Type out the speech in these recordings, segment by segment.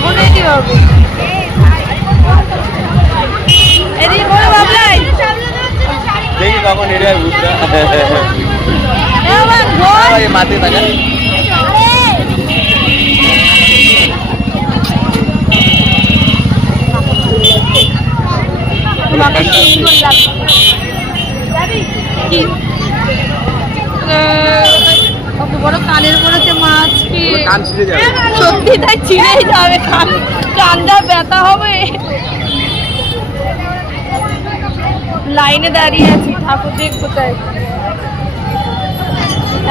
কখন রেডি হবে? এদিকে বলো বাবলাই দেখি কখন রেডি হয় ভূতরা। মাঠে থাকা বড় কানের পড়েছে মাছ কি কান ছিঁড়ে যাবে। সত্যি তাই ছিঁড়েই যাবে, কানটা ব্যথা হবে। লাইনে দাঁড়িয়ে আছি ঠাকুর দেখবো তাই।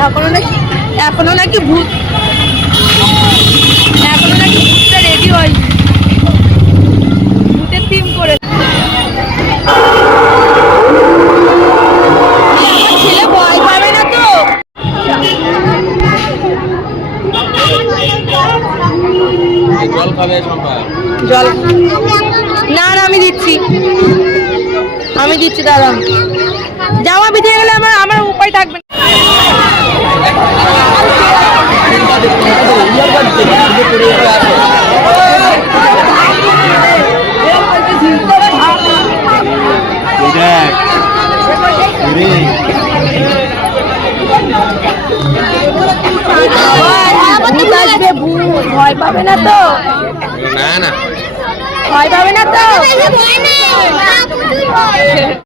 এখনো নাকি ভূতটা রেডি হয়, ভূতের থিম করে। আমার ছেলে ভয় পাবে না তো? জল খাবে শম্পা? জল না না আমি দিচ্ছি দাদা। জামা ভিজে গেলে আমার উপায় থাকবে না। ভয় পাবে না তো? না না ভয় পাবে না তো?